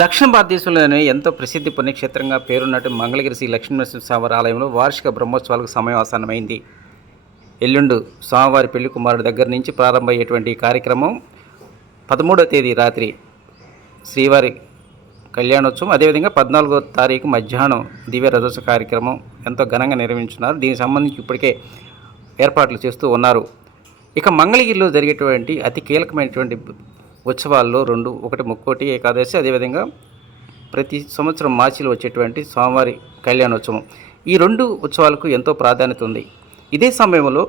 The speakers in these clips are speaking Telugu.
దక్షిణ భారతదేశంలోనే ఎంతో ప్రసిద్ధి పుణ్యక్షేత్రంగా పేరున్నట్టు మంగళగిరి శ్రీ లక్ష్మీనరసింహస్వామి ఆలయంలో వార్షిక బ్రహ్మోత్సవాలకు సమయం ఆసన్నమైంది. ఎల్లుండు స్వామివారి పెళ్లి కుమారుడు దగ్గర నుంచి ప్రారంభమయ్యేటువంటి కార్యక్రమం 13వ తేదీ రాత్రి శ్రీవారి కళ్యాణోత్సవం, అదేవిధంగా 14వ తారీఖు మధ్యాహ్నం దివ్య రథోత్సవ కార్యక్రమం ఎంతో ఘనంగా నిర్వహించున్నారు. దీనికి సంబంధించి ఇప్పటికే ఏర్పాట్లు చేస్తూ ఉన్నారు. ఇక మంగళగిరిలో జరిగేటువంటి అతి కీలకమైనటువంటి ఉత్సవాల్లో రెండు, ఒకటి ముక్కోటి ఏకాదశి, అదేవిధంగా ప్రతి సంవత్సరం మార్చిలో వచ్చేటువంటి స్వామివారి కళ్యాణోత్సవం. ఈ రెండు ఉత్సవాలకు ఎంతో ప్రాధాన్యత ఉంది. ఇదే సమయంలో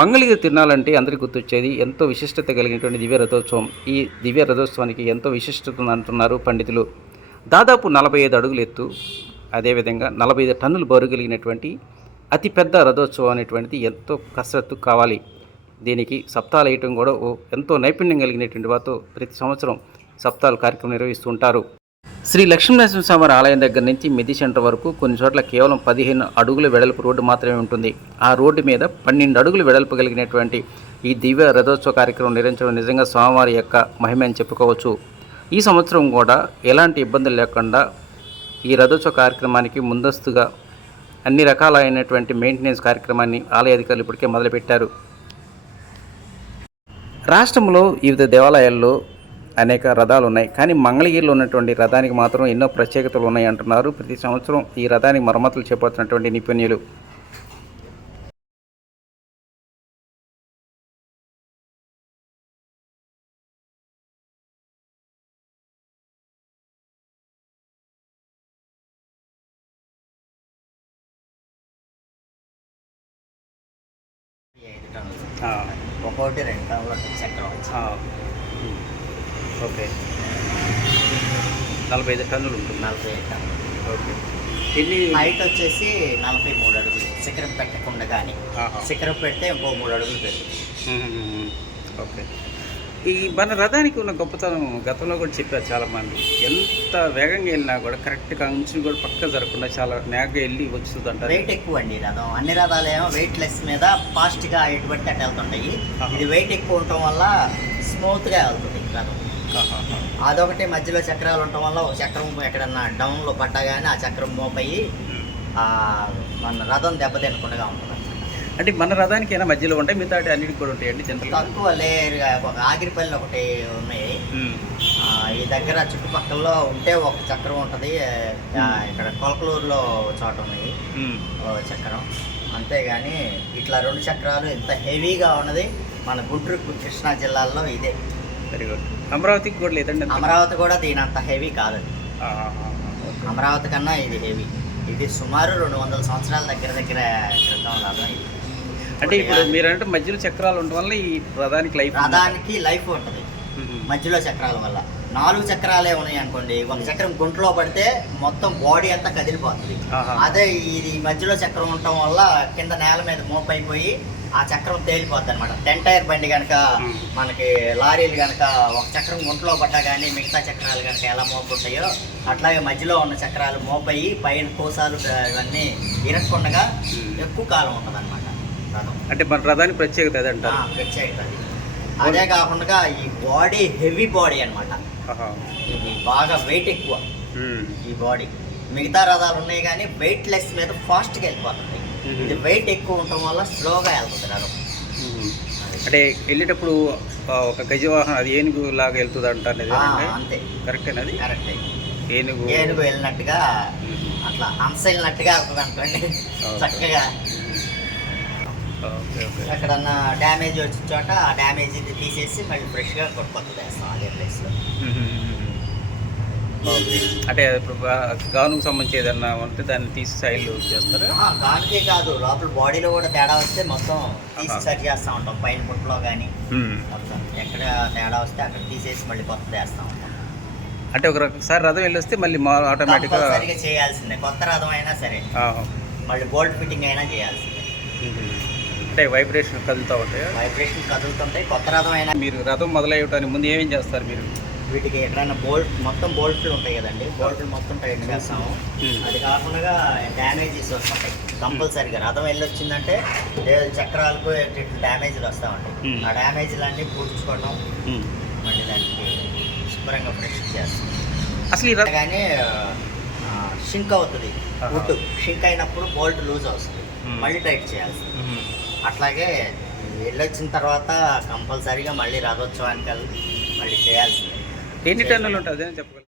మంగళగిరి తిరునాళ్ళంటే అందరికీ గుర్తొచ్చేది ఎంతో విశిష్టత కలిగినటువంటి దివ్య రథోత్సవం. ఈ దివ్య రథోత్సవానికి ఎంతో విశిష్టత అంటున్నారు పండితులు. దాదాపు 45 అడుగులు ఎత్తు, అదేవిధంగా 45 టన్నులు బరువు కలిగినటువంటి అతిపెద్ద రథోత్సవం అనేటువంటిది ఎంతో కసరత్తు కావాలి. దీనికి సప్తాలు వేయటం కూడా ఎంతో నైపుణ్యం కలిగినటువంటి వారితో ప్రతి సంవత్సరం సప్తాలు కార్యక్రమం నిర్వహిస్తూ ఉంటారు. శ్రీ లక్ష్మీనరసింహస్వామి ఆలయం దగ్గర నుంచి మెది సెంటర్ వరకు కొన్ని చోట్ల కేవలం 15 అడుగుల వెడల్పు రోడ్డు మాత్రమే ఉంటుంది. ఆ రోడ్డు మీద 12 అడుగులు వెడల్పు కలిగినటువంటి ఈ దివ్య రథోత్సవ కార్యక్రమం నిర్వహించడం నిజంగా స్వామివారి యొక్క మహిమ అని చెప్పుకోవచ్చు. ఈ సంవత్సరం కూడా ఎలాంటి ఇబ్బందులు లేకుండా ఈ రథోత్సవ కార్యక్రమానికి ముందస్తుగా అన్ని రకాలైనటువంటి మెయింటెనెన్స్ కార్యక్రమాన్ని ఆలయ అధికారులు ఇప్పటికే మొదలుపెట్టారు. రాష్ట్రంలో వివిధ దేవాలయాల్లో అనేక రథాలు ఉన్నాయి, కానీ మంగళగిరిలో ఉన్నటువంటి రథానికి మాత్రం ఎన్నో ప్రత్యేకతలు ఉన్నాయి అంటున్నారు ప్రతి సంవత్సరం ఈ రథానికి మరమ్మతులు చేపడుతున్నటువంటి నిపుణులు. ఒక్కొక్కటి 2 టన్నుల చక్రం. ఓకే, 45 టన్నులు ఉంటుంది. 45 టన్నులు. ఓకే, హైట్ వచ్చేసి 43 అడుగులు. శిఖరం పెట్టకుండా కానీ శిఖరం పెడితే ఇంకో 3 అడుగులు పెరుగుతుంది. ఓకే, ఈ మన రథానికి ఉన్న గొప్పతనం గతంలో కూడా చెప్పారు చాలామంది. ఎంత వేగంగా వెళ్ళినా కూడా కరెక్ట్గా అంచుని కూడా పక్క జరగకుండా చాలా నేగ్గా వెళ్ళి వస్తుంది అంటారు. వెయిట్ ఎక్కువ అండి రథం. అన్ని రథాలు ఏమో వెయిట్ లెస్ మీద ఫాస్ట్గా ఎటు పడితే అటు వెళ్తుంటాయి. ఇది వెయిట్ ఎక్కువ ఉండటం వల్ల స్మూత్గా వెళ్తుంది రథం. అదొకటి మధ్యలో చక్రాలు ఉండటం వల్ల ఒక చక్రం ఎక్కడన్నా డౌన్లో పడ్డా కానీ ఆ చక్రం మోపయ్యి మన రథం దెబ్బతినకుండా ఉంటుంది. అంటే మన రథానికి అయినా మధ్యలో ఉంటాయి, మిగతా అన్నిటికి కూడా ఉంటాయండి. తక్కువ లేరుగా ఒక ఆగిరిపల్లి ఒకటి ఉన్నాయి. ఈ దగ్గర చుట్టుపక్కల ఉంటే ఒక చక్రం ఉంటుంది. ఇక్కడ కొలకలూరులో చోట ఉన్నాయి చక్రం. అంతేగాని ఇట్లా 2 చక్రాలు ఇంత హెవీగా ఉన్నది మన గుంటూరు కృష్ణా జిల్లాల్లో ఇదే. Very good. అమరావతికి కూడా లేదండి? అమరావతి కూడా దీని అంత హెవీ కాదు. అమరావతి కన్నా ఇది హెవీ. ఇది సుమారు 200 సంవత్సరాల దగ్గర క్రితం రథం ఇది. అంటే ఇప్పుడు మీరంటే మధ్యలో చక్రాలు ఉండడం వల్ల ఈ రథానికి లైఫ్ ఉంటుంది. మధ్యలో చక్రాల వల్ల 4 చక్రాలే ఉన్నాయి అనుకోండి, ఒక చక్రం గుంటలో పడితే మొత్తం బాడీ అంతా కదిలిపోతుంది. అదే ఇది మధ్యలో చక్రం ఉండటం వల్ల కింద నేల మీద మోపైపోయి ఆ చక్రం తేలిపోద్ది అనమాట. 10 టైర్ బండి కనుక మనకి లారీలు కనుక ఒక చక్రం గుంటలో పడ్డా కానీ మిగతా చక్రాలు కనుక ఎలా మోపుంటాయో అట్లాగే మధ్యలో ఉన్న చక్రాలు మోపయ్యి పైన కోసాలు ఇవన్నీ ఇరక్కుండగా ఎక్కువ కాలం ఉంటుంది అనమాట రథం. అంటే మన రథానికి ప్రత్యేకత అదంట. ప్రత్యేకత అది. అదే కాకుండా ఈ బాడీ హెవీ బాడీ అనమాట. ఇది బాగా వెయిట్ ఎక్కువ ఈ బాడీ. మిగతా రథాలు ఉన్నాయి కానీ వెయిట్ లెస్ మీద ఫాస్ట్గా వెళ్ళిపోతుంది. ఇది వెయిట్ ఎక్కువ ఉండటం వల్ల స్లోగా వెళ్తుంది రథం. అంటే వెళ్ళేటప్పుడు ఒక గజవాహనం అది ఏనుగు లాగా వెళ్తుంది అంటారు. అంతే, కరెక్టేనది? కరెక్టే. ఏనుగు వెళ్ళినట్టుగా అట్లా హంస వెళ్ళినట్టుగా అవుతుంది అనుకోండి చక్కగా. ఎక్కడన్నా డ్యామేజ్ వచ్చిన చోట ఆ డ్యామేజ్ ఇది తీసేసి మళ్ళీ ఫ్రెష్గా కొట్టుకొత్తది వేస్తాం అదే ప్లేస్లో. అంటే ఇప్పుడు గానుకు సంబంధించి ఏదన్నా ఉంటే దాన్ని తీసి సైడ్లు చేస్తారా? గానుకే కాదు, లోపల బాడీలో కూడా తేడా వస్తే మొత్తం తీసి సరి చేస్తూ ఉంటాం. పైన పుట్టలో కానీ ఎక్కడ తేడా వస్తే అక్కడ తీసేసి మళ్ళీ కొత్తది వేస్తూ ఉంటాం. అంటే ఒకసారి రథం వెళ్ళి వస్తే మళ్ళీ ఆటోమేటిక్గా సరిగా చేయాల్సిందే. కొత్త రథం అయినా సరే మళ్ళీ బోల్ట్ ఫిట్టింగ్ అయినా చేయాల్సిందే. అంటే వైబ్రేషన్ కదులుతూ ఉంటాయి. వైబ్రేషన్ కదులుతుంటాయి. కొత్త రథం అయినా మీరు రథం మొదలయ్యటానికి ముందు ఏమేం చేస్తారు మీరు? వీటికి ఎక్కడైనా మొత్తం బోల్ట్లు ఉంటాయి కదండి, బోల్ట్లు మొత్తం టైట్ చేస్తాము. అది కాకుండా డ్యామేజెస్ వస్తుంటాయి కంపల్సరీగా. రథం వెళ్ళొచ్చిందంటే చక్రాలకు డ్యామేజ్లు వస్తూ ఉంటాయి. ఆ డ్యామేజ్లు అన్నీ పూడ్చుకోవడం, మళ్ళీ దానికి శుభ్రంగా ఫ్రెష్ చేస్తాం. అసలు ఈ రథం కానీ షింక్ అవుతుంది. వుడ్ షింక్ అయినప్పుడు బోల్ట్ లూజ్ అవుతుంది, మళ్ళీ టైట్ చేయాల్సి. అట్లాగే వెళ్ళొచ్చిన తర్వాత కంపల్సరీగా మళ్ళీ రథోత్సవానికి వెళ్ళి మళ్ళీ చేయాల్సిందే. ఎన్ని టన్నులు ఉంటుంది అని చెప్పగలరు?